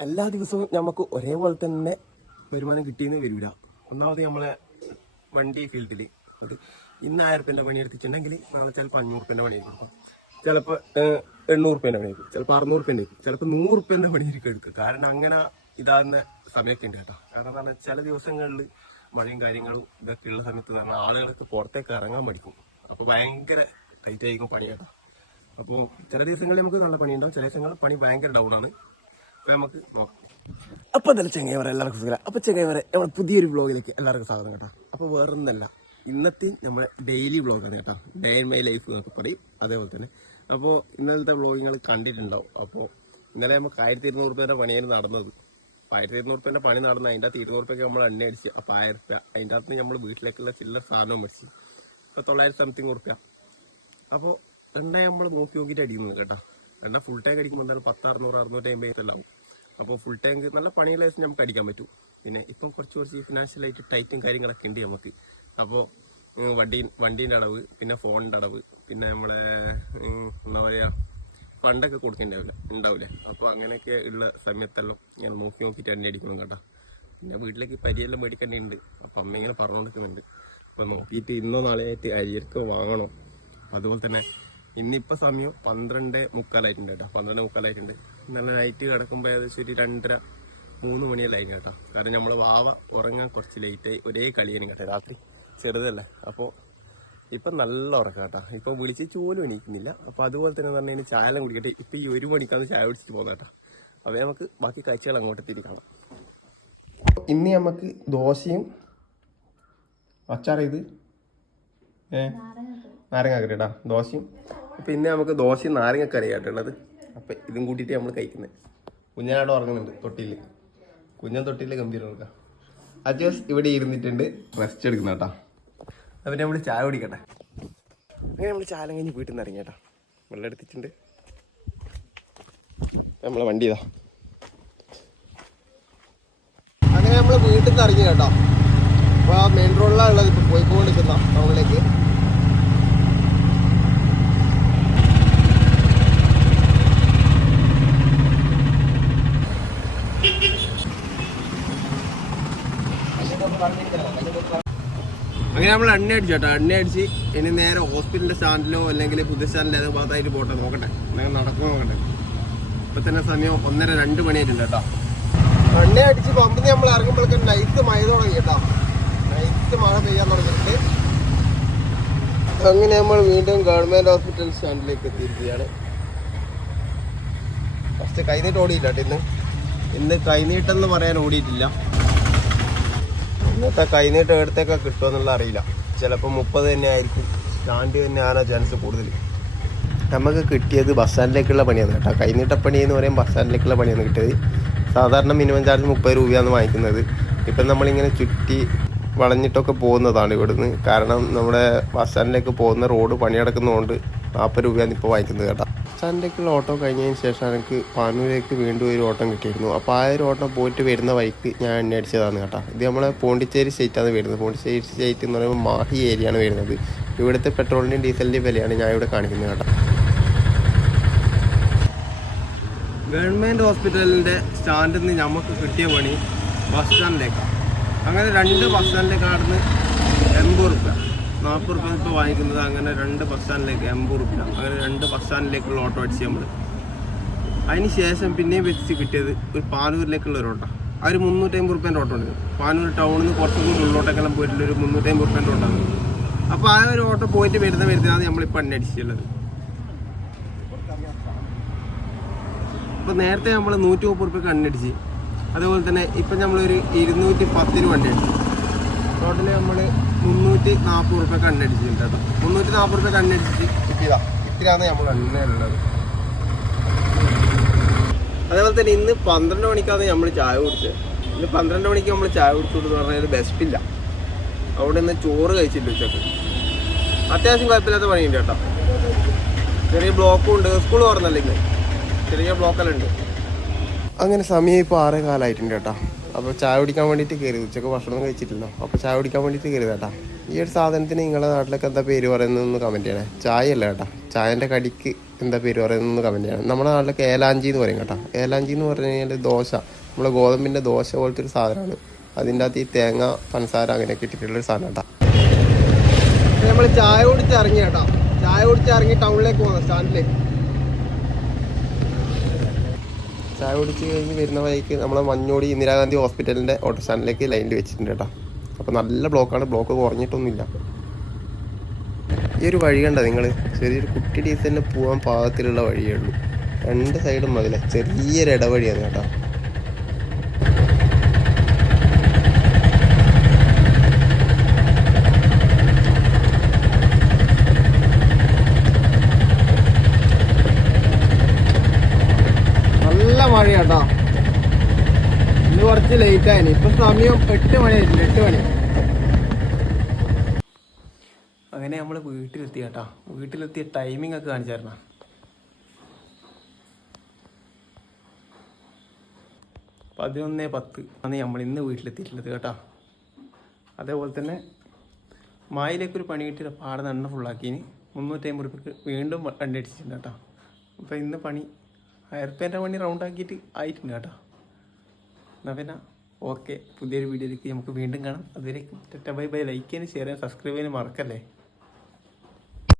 എല്ലാ ദിവസവും നമുക്ക് ഒരേപോലെ തന്നെ വരുമാനം കിട്ടിയെന്ന് വരില്ല ഒന്നാമത് നമ്മളെ വണ്ടി ഫീൽഡിൽ അത് ഇന്ന് ആയിരം റുപ്യന്റെ പണി എടുത്തിട്ടുണ്ടെങ്കിൽ നാളെ ചിലപ്പോൾ അഞ്ഞൂറ് റുപ്യന്റെ പണി എടുക്കും ചിലപ്പോൾ എണ്ണൂറ് റുപ്യന്റെ പണി എടുക്കും ചിലപ്പോൾ അറുന്നൂറ് റുപ്യന്റെ എടുക്കും ചിലപ്പോൾ നൂറ് റുപ്യന്റെ പണി ഇരിക്കും എടുക്കും കാരണം അങ്ങനെ ഇതാകുന്ന സമയമൊക്കെ ഉണ്ട് കേട്ടോ. കാരണം എന്താ പറഞ്ഞാൽ ചില ദിവസങ്ങളിൽ മഴയും കാര്യങ്ങളും ഇതൊക്കെ ഉള്ള സമയത്ത് പറഞ്ഞാൽ ആളുകൾക്ക് പുറത്തേക്ക് ഇറങ്ങാൻ പഠിക്കും അപ്പോൾ ഭയങ്കര ടൈറ്റ് ആയിരിക്കും പണി കേട്ടോ. അപ്പോൾ ചില ദിവസങ്ങളിൽ നമുക്ക് നല്ല പണി ഉണ്ടാവും ചില ദിവസങ്ങളിൽ പണി ഭയങ്കര ഡൗൺ ആണ്. അപ്പോൾ നമുക്ക് നോക്കാം. അപ്പോൾ എന്തായാലും ചെങ്ങൈവരെ എല്ലാവർക്കും സുഖം അപ്പോൾ ചെങ്ങൈവരെ നമ്മുടെ പുതിയൊരു വ്ളോഗിലേക്ക് എല്ലാവർക്കും സ്വാഗതം കേട്ടോ. അപ്പോൾ വേറൊന്നല്ല ഇന്നത്തെ നമ്മുടെ ഡെയിലി വ്ളോഗാണ് കേട്ടോ. ഡേ ഇൻ മൈ ലൈഫ് എന്നൊക്കെ പറയും അതേപോലെ തന്നെ. അപ്പോൾ ഇന്നലത്തെ വ്ളോഗിങ്ങൾ കണ്ടിട്ടുണ്ടാവും. അപ്പോൾ ഇന്നലെ നമുക്ക് ആയിരത്തി ഇരുന്നൂറ് രൂപേന്റെ പണിയായിരുന്നു നടന്നത്. അപ്പോൾ ആയിരത്തി ഇരുന്നൂറ് രൂപേന്റെ പണി നടന്ന് അതിന്റെ അകത്ത് ഇരുന്നൂറ് രൂപയ്ക്ക് നമ്മൾ എണ്ണ അടിച്ച് അപ്പോൾ ആയിരം രൂപ അതിന്റെ അകത്ത് നമ്മൾ വീട്ടിലേക്കുള്ള ചില്ലറ സാധനവും മേടിച്ച്. അപ്പോൾ തൊള്ളായിരത്തി സംതിങ് റുപ്യ അപ്പോൾ എണ്ണ നമ്മൾ നോക്കി നോക്കിയിട്ട് അടിക്കുന്നത് കേട്ടോ. എണ്ണ ഫുൾ ടാങ്ക് അടിക്കുമ്പോൾ എന്തായാലും പത്ത് അറുന്നൂറ് അറുന്നൂറ്റി ആവും അപ്പോൾ ഫുൾ ടാങ്ക് നല്ല പണിയുള്ള ദിവസം നമുക്ക് അടിക്കാൻ പറ്റും. പിന്നെ ഇപ്പം കുറച്ച് കുറച്ച് ഫിനാൻഷ്യലായിട്ട് ടൈറ്റും കാര്യങ്ങളൊക്കെ ഉണ്ട് നമുക്ക്. അപ്പോൾ വണ്ടി വണ്ടീന്റെ അടവ് പിന്നെ ഫോണിന്റെ അടവ് പിന്നെ നമ്മളെ എന്താ പറയുക ഫണ്ടൊക്കെ കൊടുക്കേണ്ടാവില്ല ഉണ്ടാവില്ലേ. അപ്പോൾ അങ്ങനെയൊക്കെ ഉള്ള സമയത്തെല്ലാം ഞാൻ നോക്കി നോക്കിയിട്ട് തന്നെ അടിക്കണം കേട്ടോ. പിന്നെ വീട്ടിലേക്ക് പരിയെല്ലാം മേടിക്കേണ്ടതുണ്ട്. അപ്പം അമ്മ ഇങ്ങനെ പറഞ്ഞു കൊടുക്കുന്നുണ്ട് അപ്പം നോക്കിയിട്ട് ഇന്നോ നാളെയായിട്ട് അരിയൊക്കെ വാങ്ങണം? അതുപോലെ തന്നെ ഇന്നിപ്പോൾ സമയം പന്ത്രണ്ട് മുക്കാലായിട്ടുണ്ട് കേട്ടോ. പന്ത്രണ്ട് മുക്കാലായിട്ടുണ്ട്. നല്ല നൈറ്റ് കിടക്കുമ്പോൾ ഏകദേശം ഒരു രണ്ടര മൂന്ന് മണിയെല്ലാം കേട്ടോ. കാരണം നമ്മൾ വാവ ഉറങ്ങാൻ കുറച്ച് ലേറ്റായി ഒരേ കളിയാണ് കേട്ടോ രാത്രി. ചെറുതല്ലേ. അപ്പോൾ ഇപ്പം നല്ല ഉറക്കം കേട്ടോ. ഇപ്പം വിളിച്ച് ചോലും എണീക്കുന്നില്ല. അപ്പോൾ അതുപോലെ തന്നെ പറഞ്ഞു കഴിഞ്ഞാൽ ചായ എല്ലാം കുടിക്കട്ടെ. ഇപ്പം ഈ ഒരു മണിക്കാണ് ചായ കുടിച്ചിട്ട് പോകുന്ന കേട്ടോ. അപ്പോൾ നമുക്ക് ബാക്കി കാഴ്ചകൾ അങ്ങോട്ട് തിരി കാണാം. ഇന്ന് നമുക്ക് ദോശയും അച്ചാർ ഇത് ഏ? നാരങ്ങക്കറി. ഇടാം ദോശയും അപ്പം ഇന്ന് നമുക്ക് ദോശയും നാരങ്ങക്കറി ആയിട്ടുള്ളത് അപ്പം ഇതും കൂട്ടിയിട്ട് നമ്മൾ കഴിക്കുന്നത് കുഞ്ഞനാട് ഉറങ്ങുന്നുണ്ട് തൊട്ടിയിൽ കുഞ്ഞൻ തൊട്ടിയിൽ ഗംഭീരം കൊടുക്കാം അജോസ് ഇവിടെ ഇരുന്നിട്ടുണ്ട്. റെസ്റ്റ് എടുക്കുന്ന കേട്ടോ. അപ്പം നമ്മൾ ചായ കുടിക്കട്ടെ. അങ്ങനെ നമ്മൾ ചായ കഴിഞ്ഞ് വീട്ടിൽ നിന്ന് ഇറങ്ങി കേട്ടോ വെള്ളം എടുത്തിട്ടുണ്ട്. നമ്മളെ വണ്ടി ഇതാ. അങ്ങനെ നമ്മൾ വീട്ടിൽ നിന്ന് ഇറങ്ങി കേട്ടോ അപ്പോൾ മെയിൻ റോഡിലാണ് ഉള്ളത്. ഇപ്പോൾ പോയിക്കൊണ്ടിരിക്കുന്ന ടൗണിലേക്ക്. അങ്ങനെ നമ്മൾ എണ്ണ അടിച്ചു കേട്ടോ. എണ്ണ അടിച്ച് ഇനി നേരെ ഹോസ്പിറ്റലിന്റെ സ്റ്റാൻഡിലോ അല്ലെങ്കിൽ പുതിയ സ്റ്റാൻഡിലോ ഏതോ ഭാഗത്തായിട്ട് പോട്ടെ നോക്കട്ടെ. അങ്ങനെ നടക്കുമോ നോക്കട്ടെ. ഇപ്പൊ തന്നെ സമയം ഒന്നര രണ്ട് മണിയായിട്ടുണ്ട് കേട്ടോ. എണ്ണ അടിച്ച് പമ്പിൽ നമ്മൾ ഇറങ്ങുമ്പോഴേക്കും നൈറ്റ് മഴ തുടങ്ങി കേട്ടോ. നൈറ്റ് മഴ പെയ്യാൻ തുടങ്ങിയിട്ട് അങ്ങനെ നമ്മൾ വീണ്ടും ഗവൺമെന്റ് ഹോസ്പിറ്റൽ സ്റ്റാൻഡിലേക്ക് എത്തിയിരിക്കുകയാണ്. ഫസ്റ്റ് കൈനീട്ട് ഓടിയില്ല ഇന്ന്. ഇന്ന് കൈനീട്ടെന്ന് പറയാൻ ഓടിയിട്ടില്ല. ഇന്നത്തെ കൈനീട്ടം എടുത്തേക്കാ കിട്ടുമെന്നുള്ള അറിയില്ല. ചിലപ്പോൾ മുപ്പത് തന്നെ ആയിരിക്കും. സ്റ്റാൻഡ് തന്നെ ചാൻസ് കൂടുതൽ നമുക്ക് കിട്ടിയത് ബസ് സ്റ്റാൻഡിലേക്കുള്ള പണിയാണ് കേട്ടോ. കൈനീട്ടപ്പണി എന്ന് പറയുമ്പോൾ ബസ് സ്റ്റാൻഡിലേക്കുള്ള പണിയാണ് കിട്ടിയത്. സാധാരണ മിനിമം ചാർജ് മുപ്പത് രൂപയാണ് വാങ്ങിക്കുന്നത്. ഇപ്പം നമ്മളിങ്ങനെ ചുറ്റി വളഞ്ഞിട്ടൊക്കെ പോകുന്നതാണ് ഇവിടുന്ന്. കാരണം നമ്മുടെ ബസ് സ്റ്റാൻഡിലേക്ക് പോകുന്ന റോഡ് പണിയടക്കുന്നതുകൊണ്ട് നാൽപ്പത് രൂപയാണ് ഇപ്പോൾ വാങ്ങിക്കുന്നത് കേട്ടോ. ബസ് സ്റ്റാൻഡിലേക്കുള്ള ഓട്ടോ കഴിഞ്ഞതിന് ശേഷം എനിക്ക് പാനൂരേക്ക് വീണ്ടും ഒരു ഓട്ടം കിട്ടിയിരുന്നു. അപ്പോൾ ആ ഒരു ഓട്ടം പോയിട്ട് വരുന്ന വഴിക്ക് ഞാൻ എണ്ണ അടിച്ചതാണ് കേട്ടോ. ഇത് നമ്മളെ പോണ്ടിച്ചേരി സ്റ്റേറ്റാണ് വരുന്നത്. പോണ്ടിച്ചേരി സ്റ്റേറ്റ് എന്ന് പറയുമ്പോൾ മാഹി ഏരിയയാണ് വരുന്നത്. ഇവിടുത്തെ പെട്രോളിന്റെയും ഡീസലിന്റെയും വിലയാണ് ഞാൻ ഇവിടെ കാണിക്കുന്നത് കേട്ടോ. ഗവൺമെന്റ് ഹോസ്പിറ്റലിന്റെ സ്റ്റാൻഡിൽ നിന്ന് നമുക്ക് കിട്ടിയ പണി ബസ് സ്റ്റാൻഡിലേക്കാണ് അങ്ങനെ രണ്ട് ബസ് സ്റ്റാൻഡിലേക്കാണ് എൺപത് റുപ്യ. നാൽപ്പത് റുപ്യ ഇപ്പോൾ വാങ്ങിക്കുന്നത്. അങ്ങനെ രണ്ട് ബസ് സ്റ്റാൻഡിലേക്ക് എൺപത് റുപ്യ. അങ്ങനെ രണ്ട് ബസ് സ്റ്റാൻഡിലേക്കുള്ള ഓട്ടോ അടിച്ച് നമ്മൾ അതിന് ശേഷം പിന്നെയും വെച്ച് കിട്ടിയത് ഒരു പാനൂരിലേക്കുള്ള ഒരു ഓട്ടോ ആ. ഒരു മുന്നൂറ്റമ്പത് റുപ്യേന്റെ ഓട്ടോ ഉണ്ട് പാനൂർ ടൗണിൽ നിന്ന് കുറച്ചും കൂടി ഉള്ളോട്ടേക്കെല്ലാം പോയിട്ടുള്ള ഒരു മുന്നൂറ്റമ്പത് റുപ്യേന്റെ ഓട്ടോ അപ്പോൾ ആ ഒരു ഓട്ടോ പോയിട്ട് വരുന്ന വരുന്നതാണ് നമ്മളിപ്പോൾ എണ്ണ അടിച്ചിട്ടുള്ളത്. ഇപ്പൊ നേരത്തെ നമ്മൾ നൂറ്റി മുപ്പത് റുപ്യ കണ്ണടിച്ച് അതുപോലെ തന്നെ ഇപ്പം നമ്മളൊരു ഇരുന്നൂറ്റി പത്തിന് വണ്ടി അടിച്ചു. ടോട്ടലി നമ്മൾ മുന്നൂറ്റി നാൽപ്പത് റുപ്യ കണ്ണടിച്ചിട്ടുണ്ട് കേട്ടോ. മുന്നൂറ്റി നാൽപ്പത് റുപ്യ കണ്ണടിച്ചിട്ട് കിട്ടിയതാ. ഇത്രയാണ് നമ്മൾ എണ്ണ ഉള്ളത്. അതേപോലെ തന്നെ ഇന്ന് പന്ത്രണ്ട് മണിക്കാണ് നമ്മൾ ചായ കുടിച്ചത്. ഇന്ന് പന്ത്രണ്ട് മണിക്ക് നമ്മൾ ചായ കുടിച്ചു എന്ന് പറഞ്ഞാൽ ബെസ്റ്റില്ല അവിടെ നിന്ന് ചോറ് കഴിച്ചില്ല ഉച്ചയ്ക്ക്. അത്യാവശ്യം കുഴപ്പമില്ലാത്ത പണിയുണ്ട് കേട്ടോ. ചെറിയ ബ്ലോക്കും ഉണ്ട്. സ്കൂൾ ഇന്ന്? ചെറിയ ബ്ലോക്കെല്ലാം ഉണ്ട്. അങ്ങനെ സമയം ഇപ്പോൾ ആറേ കാലമായിട്ടുണ്ട് കേട്ടോ. അപ്പോൾ ചായ കുടിക്കാൻ വേണ്ടിയിട്ട് കയറി ഉച്ചയ്ക്ക് ഭക്ഷണം കഴിച്ചിട്ടില്ലല്ലോ അപ്പോൾ ചായ കുടിക്കാൻ വേണ്ടിയിട്ട് കയറി കേട്ടാ ഈ ഒരു സാധനത്തിന് നിങ്ങളുടെ നാട്ടിലൊക്കെ എന്താ പേര് പറയുന്നതെന്ന് കമന്റ് ചെയ്യണേ. ചായ അല്ല കേട്ടാ. ചായന്റെ കടിക്ക് എന്താ പേര് പറയുന്നതെന്ന് കമന്റ് ചെയ്യണം. നമ്മുടെ നാട്ടിലൊക്കെ ഏലാഞ്ചി എന്ന് പറയും കേട്ടാ. ഏലാഞ്ചി എന്ന് പറഞ്ഞു കഴിഞ്ഞാൽ ദോശ. നമ്മുടെ ഗോതമ്പിന്റെ ദോശ പോലത്തെ ഒരു സാധനമാണ്. അതിന്റെ അകത്ത് ഈ തേങ്ങ പഞ്ചസാര അങ്ങനെയൊക്കെ ഇട്ടിട്ടുള്ളൊരു സാധനം കേട്ടോ. നമ്മൾ ചായ കുടിച്ചിറങ്ങി കേട്ടാ. ചായ കുടിച്ചിറങ്ങി ടൗണിലേക്ക് പോകണം സ്റ്റാൻഡിലേക്ക്. ചായ കുടിച്ച് കഴിഞ്ഞ് വരുന്ന വഴിക്ക് നമ്മളെ മഞ്ഞോടി ഇന്ദിരാഗാന്ധി ഹോസ്പിറ്റലിന്റെ ഓട്ടോ സ്റ്റാൻഡിലേക്ക് ലൈനിൽ വെച്ചിട്ടുണ്ട് കേട്ടോ. അപ്പോൾ നല്ല ബ്ലോക്കാണ്. ബ്ലോക്ക് കുറഞ്ഞിട്ടൊന്നുമില്ല. ഈ ഒരു വഴി കണ്ട നിങ്ങൾ ചെറിയൊരു കുട്ടി ഡീസലിന് പോകാൻ പാകത്തിലുള്ള വഴിയേ ഉള്ളൂ. രണ്ട് സൈഡും മതിലെ. ചെറിയൊരു ഇടവഴിയാണ് കേട്ടോ നല്ല മഴയാട്ടോ ഇന്ന് ആയിന് ഇപ്പൊ സമയം എട്ട് മണിയായിട്ടില്ല എട്ട് മണി. അങ്ങനെ നമ്മൾ വീട്ടിലെത്തി കേട്ടാ. വീട്ടിലെത്തിയ ടൈമിംഗ് ഒക്കെ കാണിച്ചായിരുന്ന പതിനൊന്ന് പത്ത് ആണ് നമ്മൾ ഇന്ന് വീട്ടിലെത്തിയിട്ടുള്ളത് കേട്ടാ. അതേപോലെ തന്നെ മായിലേക്കൊരു പണി കിട്ടിയ പാടുന്ന എണ്ണ ഫുള്ളാക്കിന് മുന്നൂറ്റമ്പത് റുപ്യക്ക് വീണ്ടും വണ്ടി അടിച്ചിട്ടുണ്ട് കേട്ടോ. അപ്പോൾ ഇന്ന് പണി ആയിരപ്പേന്റെ പണി റൗണ്ട് ആക്കിയിട്ട് ആയിട്ടുണ്ട് കേട്ടോ. എന്നാൽ പിന്നെ ഓക്കെ പുതിയൊരു വീഡിയോയിലേക്ക് നമുക്ക് വീണ്ടും കാണാം. അതുവരെ ബൈ ബൈ. ലൈക്ക് ചെയ്യാനും ഷെയർ ചെയ്യാനും സബ്സ്ക്രൈബ് ചെയ്യാനും മറക്കല്ലേ?